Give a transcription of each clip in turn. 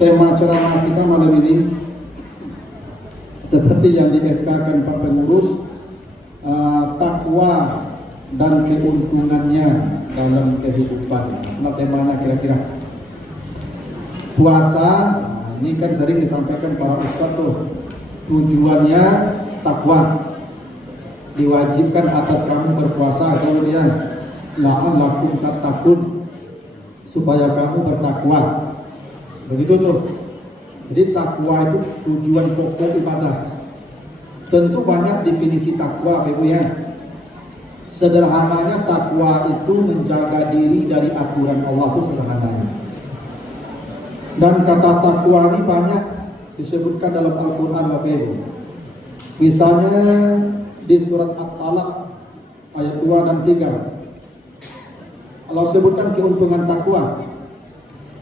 Tema ceramah kita malam ini seperti yang di-SK-kan Pak Pengurus, takwa dan keuntungannya dalam kehidupan. Nah, temanya kira-kira puasa. Ini kan sering disampaikan para ustaz tuh, tujuannya takwa, diwajibkan atas kamu berpuasa kemudian la'allakum tattaqun, supaya kamu bertakwa. Begitu tuh. Jadi takwa itu tujuan pokok ibadah. Tentu banyak definisi takwa, Ibu ya. Sederhananya takwa itu menjaga diri dari aturan Allah, itu sederhananya. Dan kata takwa ini banyak disebutkan dalam Al-Quran, Bapak Ibu. Misalnya di surat At-Talaq ayat 2 dan 3. Allah sebutkan keuntungan takwa.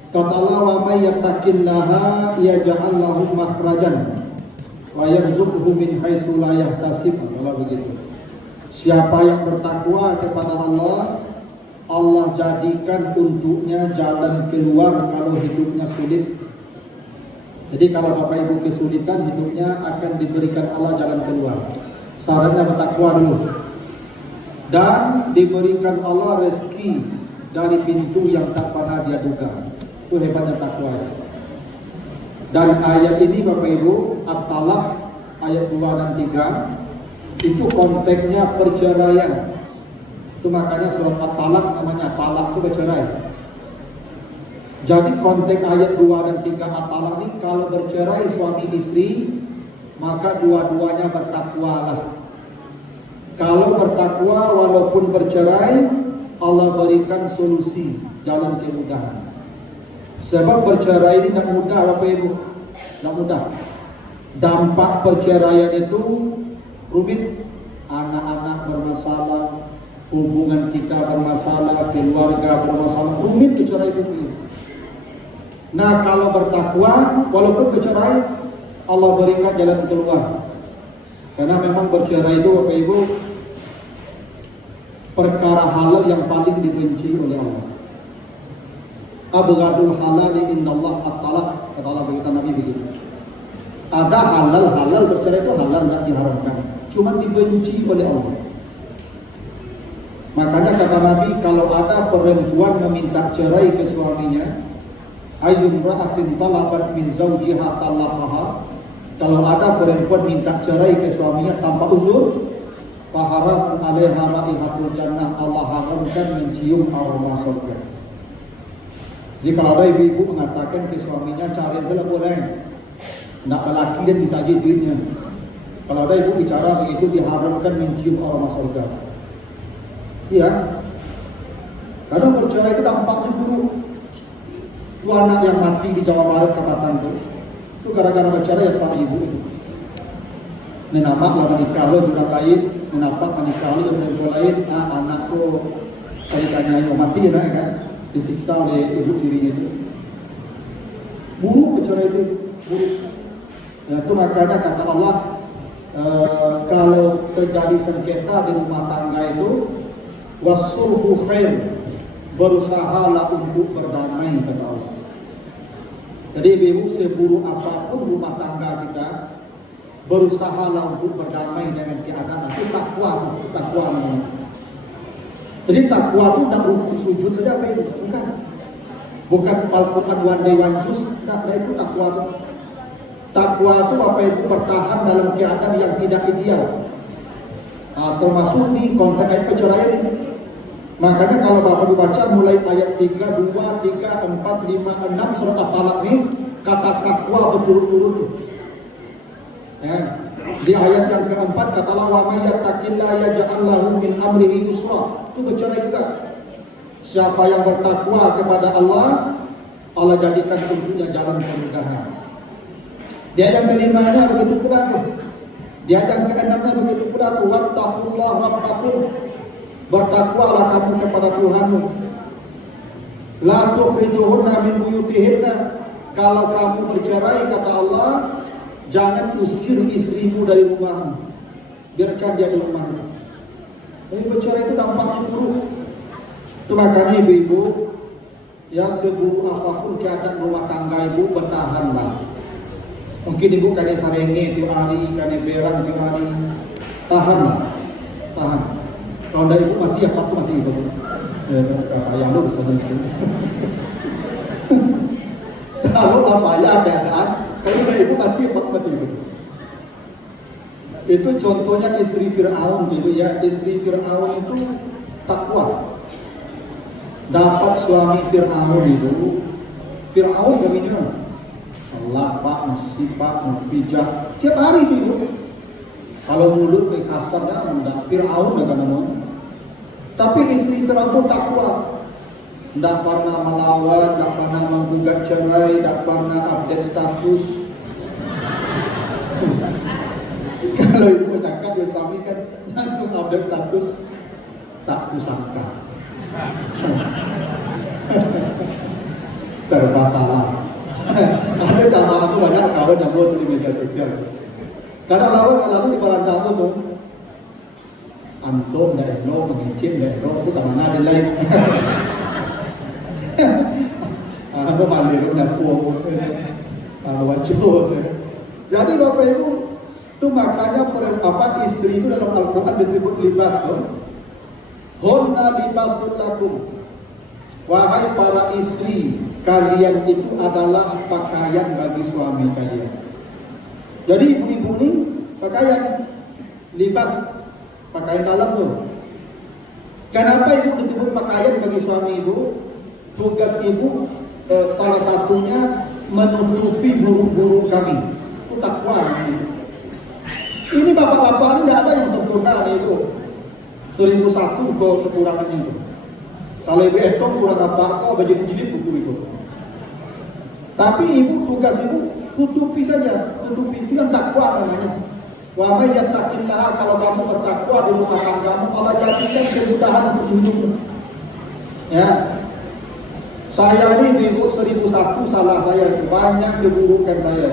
Kata Allah, wa may yattaqillaha yaj'al lahu makhrajan wa yarzuqhu min haitsu la yahtasib. Allah begitu. Siapa yang bertakwa kepada Allah, Allah jadikan untuknya jalan keluar kalau hidupnya sulit. Jadi kalau Bapak Ibu kesulitan hidupnya, akan diberikan Allah jalan keluar. Syaratnya bertakwa dulu. Dan diberikan Allah rezeki dari pintu yang tak pernah dia duga. Itu hebatnya takwa ya. Dan ayat ini Bapak Ibu, At-Talaq ayat 2 dan 3, itu konteksnya perceraian. Itu makanya surat At-Talaq namanya talak itu bercerai. Jadi konteks ayat 2 dan 3 At-Talaq ini, kalau bercerai suami istri, maka dua-duanya bertakwalah. Kalau bertakwa walaupun bercerai, Allah berikan solusi, jalan kemudahan. Sebab bercerai ini tidak mudah, Bapak Ibu, tidak mudah. Dampak perceraian itu rumit. Anak-anak bermasalah, hubungan kita bermasalah, keluarga bermasalah, rumit bercerai itu. Nah, kalau bertakwa, walaupun bercerai, Allah berikan jalan keluar. Karena memang bercerai itu, Bapak Ibu, perkara halal yang paling dibenci oleh Allah. Abghadul halali indallah at-talaq, kata Allah bagi Nabi begitu. Ada halal bercerai itu halal, tidak diharamkan, cuma dibenci oleh Allah. Makanya kata Nabi, kalau ada perempuan meminta cerai ke suaminya, ayyumra'atin talaqat min zawjiha talaqaha, kalau ada perempuan minta cerai ke suaminya tanpa uzur, faharam alaiha raihatul jannah, Allah haramkan mencium aroma surga. Jadi kalau ada ibu-ibu mengatakan ke suaminya, cari dulu boleh, tidak laki dan bisa jadi duitnya. Kalau ada ibu bicara begitu, diharamkan mencium aroma surga. Iya, karena bercerai itu dampaknya buruk. Itu anak yang mati di Jawa Barat kata itu gara-gara bercerai ya Pak Ibu itu. Nenamak lah menikah lo juga lain, nenapak menikah lo juga lain. Anakku tanya mati ya kan, disiksa oleh ibu tirinya itu. Buruk bercerai itu, buruk. Nah, itu makanya kata Allah, kalau terjadi sengketa di rumah tangga itu, wasulhu khair, berusahalah untuk berdamai, kata Allah. Jadi ibu, seburuk apapun rumah tangga kita, berusahalah untuk berdamai dengan keadaan. Itu takwa, itu takwa namanya. Jadi takwa itu tidak ruku sujud saja, bukan Al-Quran one day one juice, tidak, itu takwa itu. Takwa itu apa itu? Bertahan dalam keadaan yang tidak ideal. Termasuk di konteks ayat perceraian ini. Makanya kalau Bapak dibaca mulai ayat 3, 2, 3, 4, 5, 6 surat At-Talaq ini, kata takwa berturut-turut. Ya. Di ayat yang keempat kata Allah, wa may yattaqillaha yaj'al lahu min amrihi yusra. Itu bercerai juga. Siapa yang bertakwa kepada Allah, Allah jadikan untuknya jalan kemudahan. Di ayat kelimanya begitu pula tuh. Di ayat keenamnya begitu pula tuh, wattaqullaha rabbakum. Bertakwalah kamu kepada Tuhanmu. La tukhrijuhunna min buyutihinna. Kalau kamu bercerai kata Allah, jangan usir istrimu dari rumahmu. Biarkan dia di rumahmu. Jadi bercerai itu dampaknya buruk. Itu makanya ibu-ibu, Ya seburuk apapun keadaan rumah tangga ibu, bertahanlah. Mungkin ibu kali sarenge tiap hari, kali berang tiap hari, tahanlah, tahan. Kalau dari ibu mati, apa aku mati ibu. Kata yang lu bisa itu. Kalau apa ya keadaan, kalau dari ibu mati, apa aku mati ibu. Itu contohnya istri Fir'aun gitu ya. Istri Fir'aun itu takwa. Dapat suami Fir'aun itu, Fir'aun begini, Allah pak, masih sifat, pijak, tiap hari itu. Kalau mulut kayak kasarnya, mendak Fir'aun dengan namanya. Tapi istri Fir'aun itu takwa. Tidak pernah melawan, tidak pernah menggugat cerai, tidak pernah update status. Kalau ibu bercakap ya suami kan langsung update status, tak susahkan. Serba salah. Ada cara aku banyak kawan yang buat di media sosial. Karena lalu di barang tamu tuh, antum dari lo mengicip dari lo itu kemana ada lain. Aku balik itu nyapu, wajib. Jadi bapak ibu, itu makanya istri itu dalam Al-Quran disebut libas tuh. Hunna libasul lakum. Wahai para istri, kalian itu adalah pakaian bagi suami kalian. Jadi ibu-ibu ini pakaian libas, pakaian dalam tuh. Kenapa ibu disebut pakaian bagi suami ibu? Tugas ibu salah satunya menutupi buruk-buruk kami. Itu takwa ini. Ini bapak-bapak ini tidak ada yang sempurna ibu. 1001 kekurangannya itu. Kalau ibu etok kurang apa, kau baju jilid buku itu. Tapi ibu tugas ibu tutupi saja, tutupi itu yang takwa namanya. Wa may yattaqillah, kalau kamu bertakwa di rumah tanggamu, Allah jadikan kemudahan untuk hidupmu. Ya. Saya ini ibu 1001 salah saya, banyak keburukan saya.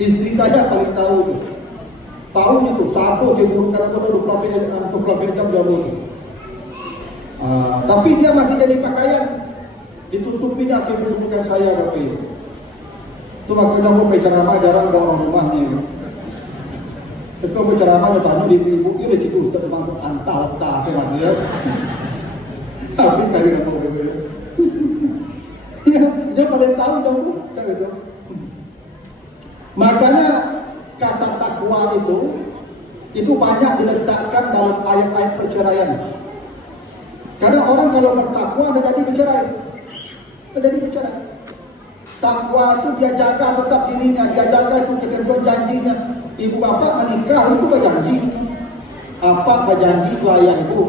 Istri saya paling tahu itu. Tahu itu satu keburukan atau 24 jam jauh itu. Tapi dia masih jadi pakaian, ditutupinya keburukan saya waktu itu. Itu makanya mau berceramah jarang ke orang rumahnya. Ketika berceramah bertanya di ibu, dia udah cipu Ustaz memang antal tak sewa dia. Tapi kali nggak mau begitu. Dia paling tahu dong, tak gitu. Makanya kata takwa itu banyak diletakkan dalam ayat-ayat perceraian. Karena orang kalau bertakwa dia jadi bercerai. Dia jadi bercerai. Takwa itu dia jaga tetap dirinya, dia jaga itu ketentuan janjinya. Ibu bapak menikah itu berjanji. Apa berjanji itu ayah ibu.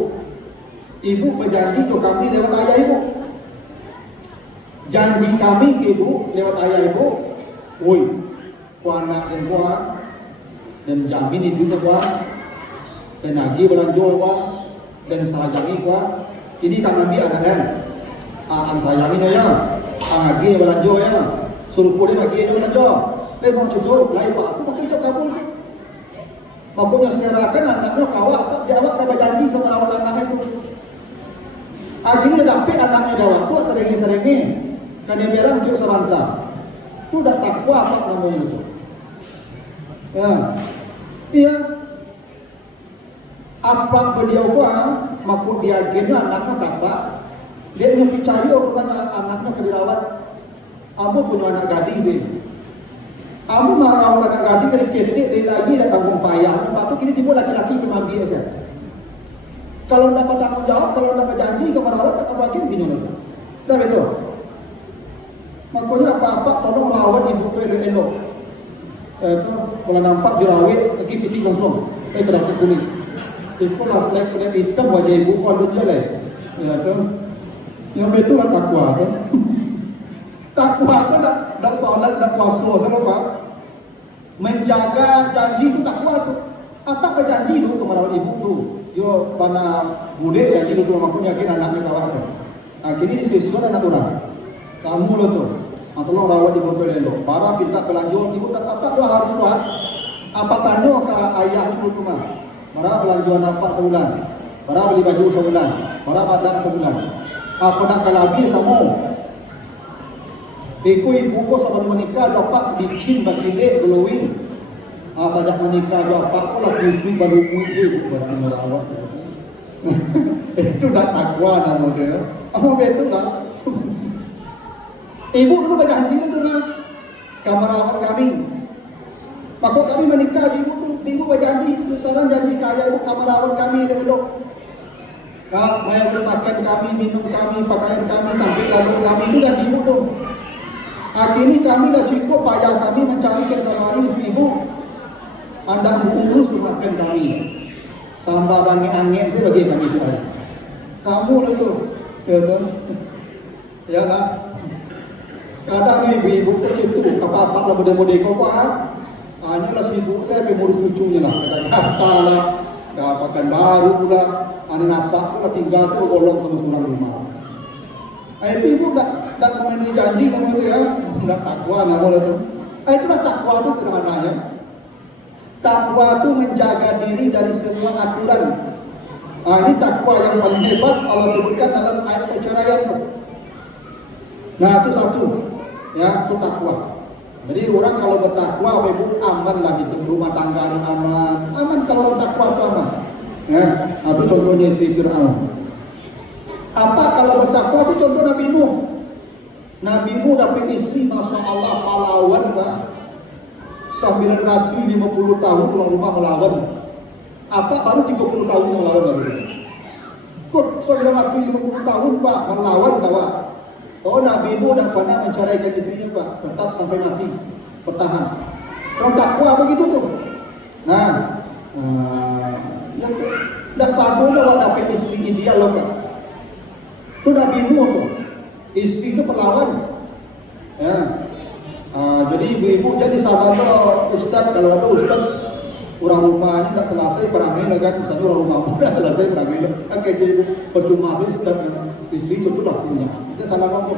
Ibu berjanji itu kami lewat ayah ibu. Janji kami ke ibu lewat ayah ibu. Woi, ku anak dan gua dan jamin itu gua dan lagi belanja gua dan sayangi gua. Ini kan nabi anak kan. Akan sayanginya ya. Lagi belanja ya. Suruh pulang lagi belanja. Memang cukup, lain pak, aku pakai jawab kabul. Makanya serahkan anaknya kawat, jawab kalau janji ke merawat anaknya itu. Akhirnya dapat anaknya jawab, tuh seringi-seringi, kan dia bilang untuk seranta. Itu udah takwa apa namanya itu. Ya, iya. Apa beliau buang, maupun dia gena anaknya dapat, dia ingin mencari orang anaknya ke dirawat. Aku punya anak gading deh. Kamu marah orang gading dari kecil dia lagi ada tanggung payah. Tapi kini timbul laki-laki cuma biasa. Kalau dapat tanggung jawab, kalau dapat janji ke merawat tak bagian gini lagi. Dah betul. Makanya apa-apa tolong lawan ibu elok. Itu kalau nampak jerawat lagi piti kosong. Kedap kuning. Itu lah kulit hitam wajah ibu kalau jelek. Ya tu. Yang betul lah takwa tu. Takwa tu dah solat dah puasa sama pak. Menjaga janji itu takwa tu. Apa janji itu kepada ibu tu? Yo pada bude ya jadi tu mampu yakin anaknya kawan tu. Nah kini siswa anak orang. Kamu lo tu. Atau lo rawat ibu tu lelo. Para pinta belanjaan ibu tak apa tu harus buat. Apa tanya ke ayah itu rumah. Para belanjaan apa sebulan. Para beli baju sebulan. Para madak sebulan. Apa nak kalabi sama. Iku ibu ko sama menikah dapat bikin bakile glowing. Sejak menikah dapat ko lah bisnis baru muncul berarti merawat. Itu dah takwa nama dia. Apa betul tak? Ibu dulu berjanji dengan kamerawan kami. Maka kami menikah ibu berjanji, seorang janji kaya ibu kamerawan kami dulu. Saya makan kami, minum kami, pakaian kami, tampil lalu kami itu janji ibu tu. Akhirnya kami dah cukup payah kami mencari kerja lain ibu. Anda urus makan kami. Sampai angin saya bagi kami itu. Kamu lah tu, ya lah. Kadang ibu itu apa-apa lah benda-benda kau faham. Hanya lah sibuk saya pengurus lucunya lah. Kata lah, dapatkan baru pula. Ani nampak pula tinggal saya bergolong sama seorang rumah. Itu ibu tak memenuhi janji sama dia. Tak takwa nama itu. Itulah takwa itu sederhananya. Takwa itu menjaga diri dari semua aturan. Ini takwa yang paling hebat Allah sebutkan dalam ayat perceraian. Nah itu satu, ya itu takwa. Jadi orang kalau bertakwa, ibu aman lah gitu, rumah tangga aman, aman kalau bertakwa itu aman. Ya, itu contohnya istri Fir'aun. Apa kalau bertakwa itu contoh Nabi Nuh. Nabi Nuh dapat istri, masya Allah pahlawan lah. 950 tahun pulang rumah melawan. Apa baru 30 tahun melawan baru. Kok 950 tahun Pak melawan kawan. Oh Nabi Nuh dan pernah menceraikan istrinya Pak, tetap sampai mati, bertahan. Kalau takwa begitu tuh. Nah, dan sabu kalau dapat istri ideal loh Pak. Itu Nabi Nuh tuh, istri seperlawan. Ya, jadi ibu-ibu jadi sabar Ustaz kalau ada Ustaz orang rumahnya tak selesai perangai kan, misalnya orang rumah sudah selesai perangai kan kayak jadi percuma sih Ustaz istri itu lah punya. Itu salah kamu.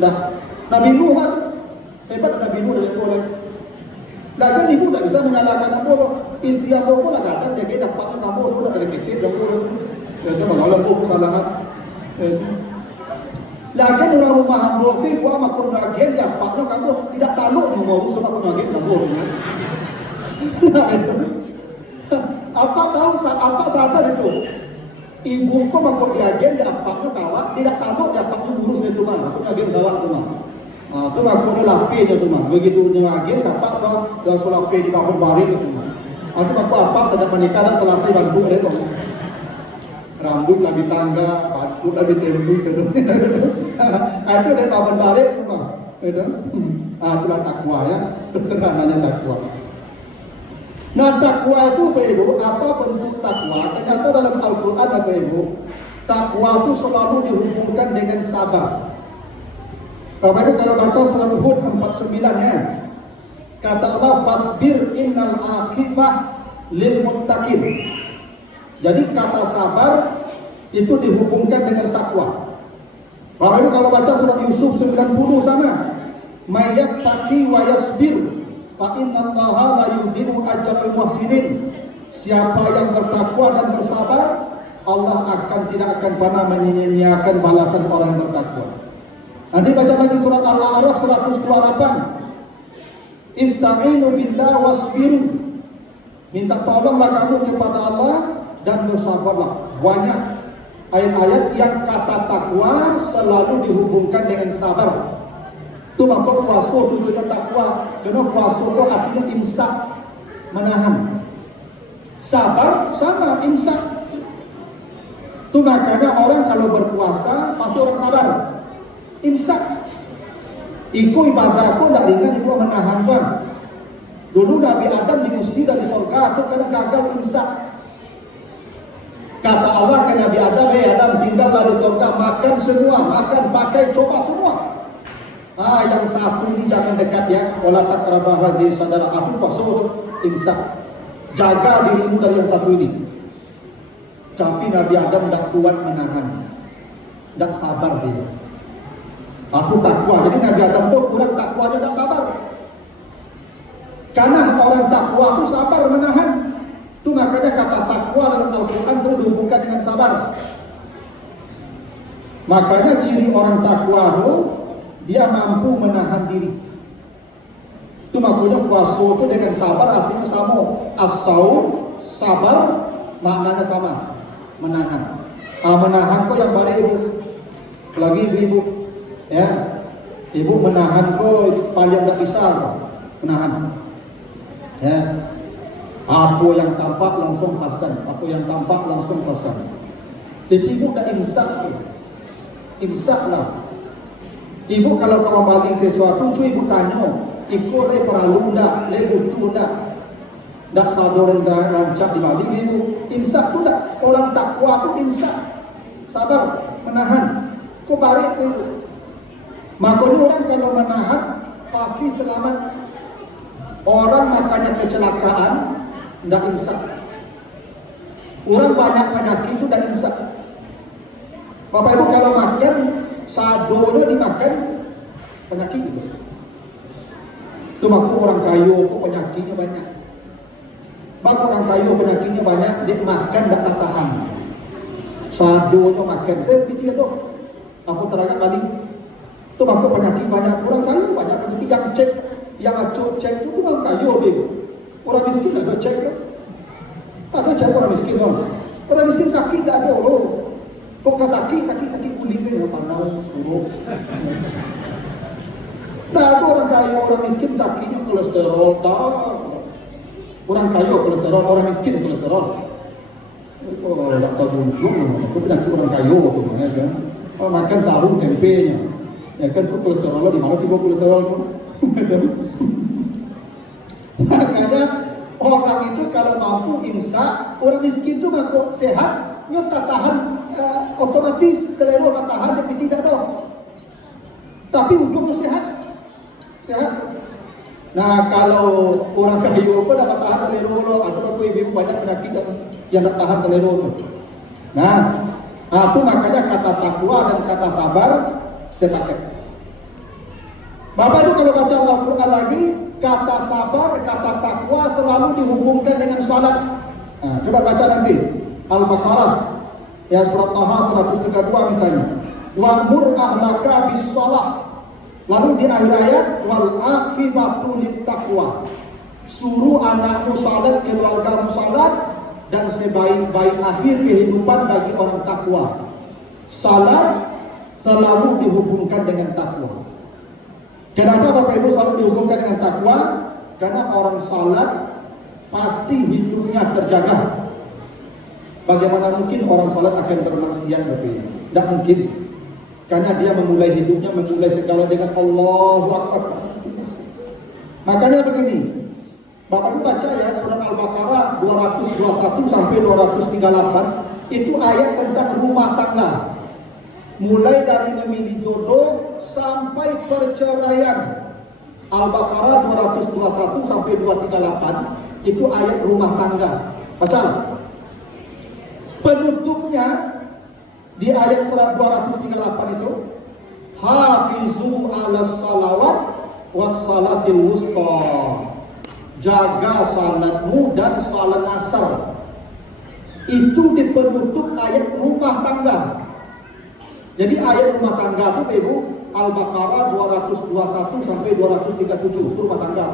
Nah, Nabi Nuh kan hebat Nabi Nuh dari boleh. Lagian ibu tak bisa menyalahkan apa istri apa pun lah datang jadi dapatnya kamu itu dah ada kekit dah pun. Itu malah pun kesalahan. Lagian orang rumah hamba tu gua makan bagian dapatnya kamu tidak tahu mau urus sama bagian kamu. Apa tahu apa sadar itu? Ibu kok makan bagian dapatnya kawan tidak tahu dapatnya urus itu mah. Aku bagian kawan tu mah. Itu makan lapi itu mah. Begitu bagian dapat apa dah sulapi di bawah bari itu mah. Aku apa sedang menikah dan selesai bantu itu. Rambut lagi tangga, batu lagi tembu itu. Itu dari bawah bari itu mah. Itu. Itulah takwa ya. Sederhananya takwa. Nah takwa itu Ibu, apa bentuk takwa? Ternyata dalam Al-Quran apa Ibu? Takwa itu selalu dihubungkan dengan sabar. Bapak Ibu kalau baca surah Hud 49 ya. Kata Allah fasbir innal aqibah lil muttaqin. Jadi kata sabar itu dihubungkan dengan takwa. Bapak Ibu kalau baca surah Yusuf 90 sama. Mayyattaqi wa yasbir fa innallaha la yudhi'u ajral muhsinin. Siapa yang bertakwa dan bersabar, Allah tidak akan pernah menyia-nyiakan balasan orang yang bertakwa. Nanti baca lagi surat Al-A'raf 128. Ista'inu billah wasbiru. Minta tolonglah kamu kepada Allah dan bersabarlah. Banyak ayat-ayat yang kata takwa selalu dihubungkan dengan sabar. Itu maka puasa itu takwa. Karena puasa itu artinya imsak, menahan. Sabar sama imsak. Itu makanya orang kalau berpuasa pasti orang sabar. Imsak. Iku ibadahku tidak ringan itu menahan Bang. Dulu Nabi Adam diusir dari surga itu karena gagal imsak. Kata Allah ke Nabi Adam, Adam tinggallah di surga, makan semua, makan, pakai, coba semua. Yang satu ini jangan dekat ya. Wala taqrabu hadhihi saudara aku pasal imsak. Jaga dirimu dari yang satu ini. Tapi Nabi Adam tidak kuat menahan. Tidak sabar dia. Aku takwa. Jadi Nabi Adam pun kurang takwanya tidak sabar. Karena orang takwa itu sabar menahan. Itu makanya kata takwa dalam Al-Quran selalu dihubungkan dengan sabar. Makanya ciri orang takwa itu dia mampu menahan diri. Itu makanya puasa itu dengan sabar artinya sama. As-saum, sabar, maknanya sama, menahan. Menahan kok yang baik ibu, lagi ibu, ya, ibu menahan kok paling tak bisa kok, menahan. Ya, apa yang tampak langsung pasang, apa yang tampak langsung pasang. Jadi ibu tak imsak lah. Ibu kalau balik sesuatu, cuy ibu tanya, ibu le perlu ndak, le butuh ndak sadar dan rancak di balik ibu. Imsak tu ndak, orang takwa tu imsak, sabar, menahan. Kau balik ibu. Makanya orang kalau menahan pasti selamat. Orang makanya kecelakaan ndak imsak. Orang banyak penyakit itu ndak imsak. Bapak ibu kalau makan sadonya dimakan penyakit itu. Itu makanya orang kayu penyakitnya banyak. Bagi orang kayu penyakitnya banyak, dia makan tak tahan. Sadonya makan, pikir tu, aku terangkan kali. Itu makanya penyakit banyak. Orang kayu banyak penyakit yang cek, yang acuk cek itu orang kayu begitu. Orang miskin ada cek tu. Ada cek orang miskin tu. Orang miskin sakit tak ada. Kok sakit kulit saya nggak pandang. Nah itu orang kaya, orang miskin sakitnya kolesterol, orang kaya kolesterol, orang miskin kolesterol. Oh, tak tahu dulu, aku penyakit orang kaya tu, ya kan? Oh, makan tahu tempenya, ya kan? Kok kolesterolnya di mana tiba kolesterol tu? Makanya orang itu kalau mampu imsak, orang miskin tu mampu sehat. Dia tak tahan otomatis selera tak tahan tapi tidak tahu. Tapi ujungnya sehat. Nah kalau orang kaya pun dapat tahan selera atau ibu banyak penyakit yang tak tahan selera itu. Nah, itu makanya kata takwa dan kata sabar saya pakai. Bapak itu kalau baca Al-Quran lagi, kata sabar, kata takwa selalu dihubungkan dengan salat. Nah, coba baca nanti. Al-Baqarah ya surat Taha 132 misalnya. Wa'mur ahlaka bis-shalah. Lalu di akhir ayat wal aqibatu lit-taqwa. Suruh anakmu salat, keluargamu salat dan sebaik-baik akhir kehidupan bagi orang takwa. Salat selalu dihubungkan dengan takwa. Kenapa Bapak Ibu selalu dihubungkan dengan takwa? Karena orang salat pasti hidupnya terjaga. Bagaimana mungkin orang salat akan bermaksiat Bapak Ibu? Tidak mungkin. Karena dia memulai hidupnya, memulai segala dengan Allahu Akbar. Makanya begini, Bapak Ibu baca ya surat Al-Baqarah 221 sampai 238, itu ayat tentang rumah tangga. Mulai dari memilih jodoh sampai perceraian. Al-Baqarah 221 sampai 238 itu ayat rumah tangga. Baca. Penutupnya di ayat 238 itu hafizu ala salawat was salatil wusta. Jaga salatmu dan salat asar. Itu di penutup ayat rumah tangga. Jadi ayat rumah tangga itu Ibu Al-Baqarah 221 sampai 237 itu rumah tangga.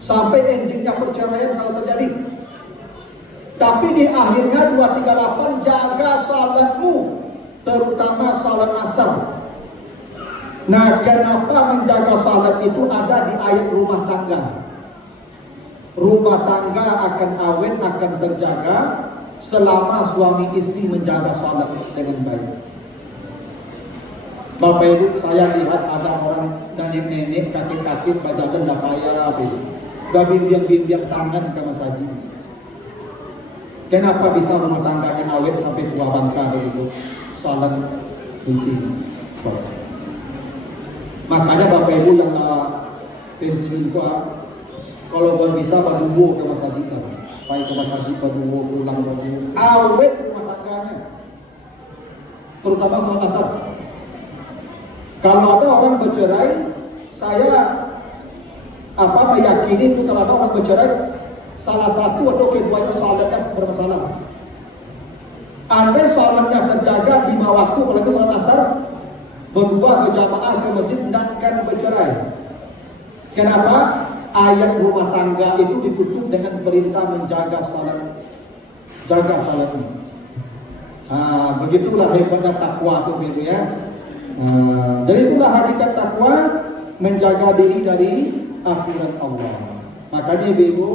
Sampai endingnya perceraian kalau terjadi. Tapi di akhirnya 238 jaga salatmu, terutama salat asar. Nah, kenapa menjaga salat itu ada di ayat rumah tangga? Rumah tangga akan awet, akan terjaga selama suami istri menjaga salat dengan baik. Bapak Ibu, saya lihat ada orang nenek-nenek, kakek-kakek baca benda payah, gak bimbing-bimbing tangan ke masjid. Kenapa bisa rumah tangganya awet sampai tua bangka begitu? Salat di sini. Makanya Bapak Ibu yang pensiun kalau bisa berdua ke masa kita, baik ke masa kita berdua pulang awet rumah tangganya, terutama salat asar. Kalau ada orang bercerai, saya meyakini itu kalau ada orang bercerai, salah satu atau keduanya salatnya bermasalah. Andai salatnya terjaga 5 waktu, apalagi salat asar, berdua berjamaah ke masjid hendakkan bercerai. Kenapa? Ayat rumah tangga itu ditutup dengan perintah menjaga salat, jaga salat ini. Begitulah hebatnya takwa itu Ibu ya. Jadi itulah hakikat takwa, menjaga diri dari aturan Allah. Makanya Ibu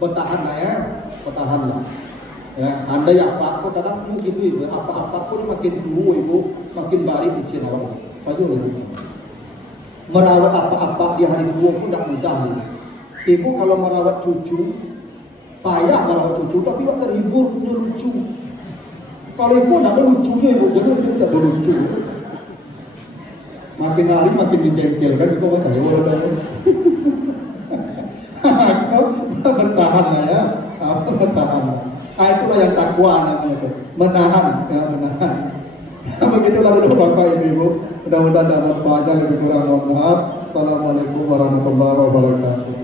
bertahanlah ya, bertahanlah. Ya, anda yang apa kadang gitu Ibu, apa pun makin tua Ibu, makin balik di channel. Paju lagi. Merawat apa-apa di hari tua pun tidak mudah. Ibu kalau merawat cucu, payah merawat cucu, tapi waktu terhibur punya lucu. Kalau ibu tidak ada lucunya Ibu, jadi ibu tidak ada lucu. Makin hari makin dijengkelkan, itu kok saya bertahan ya, bertahan. Itulah yang takwa namanya itu, menahan, ya, menahan. Begitulah dulu Bapak Ibu. Mudah-mudahan dapat pelajaran, lebih kurang mohon maaf. Assalamualaikum warahmatullahi wabarakatuh.